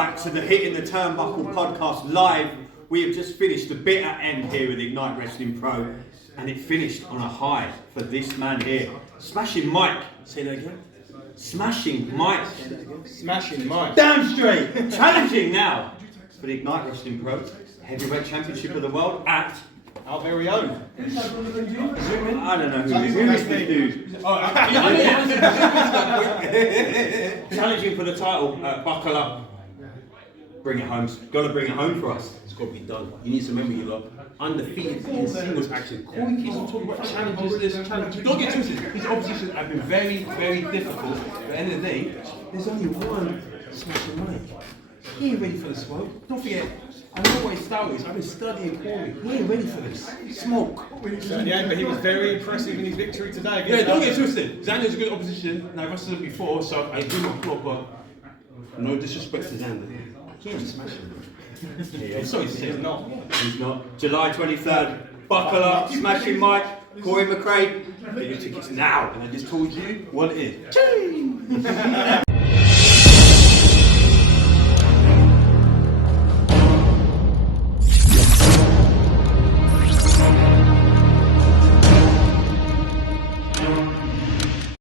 back to the Hitting the Turnbuckle podcast live. We have just finished the bitter end here with Ignite Wrestling Pro, and it finished on a high for this man here. Smashing Mike. Say that again. Smashing Mike. Smashing Mike. Damn straight. Challenging now for the Ignite Wrestling Pro Heavyweight Championship of the World at our very own. I don't know who is this dude. Challenging for the title. Buckle up. Bring it home. Gotta bring it home for us. It's got to be done. You need to remember, you lot, undefeated in singles action. Corey keeps on talking about challenges. Don't get twisted. His opposition have been very, very difficult. But at the end of the day, there's only one Smashing Mike. He ain't ready for the smoke. Don't forget, I know what his style is. I've been studying Corey. He ain't ready for this. Smoke. Yeah, but he was very impressive in his victory today. Yeah, don't get twisted. Xander's a good opposition. Now, I've wrestled him before, so I do my plot, but no disrespect to Xander. He ain't smashing. I'm sorry to say He's not. He's not. July 23rd. Buckle up. Smashing Mike. Corey McRae. Get your tickets now. And I just told you what it is.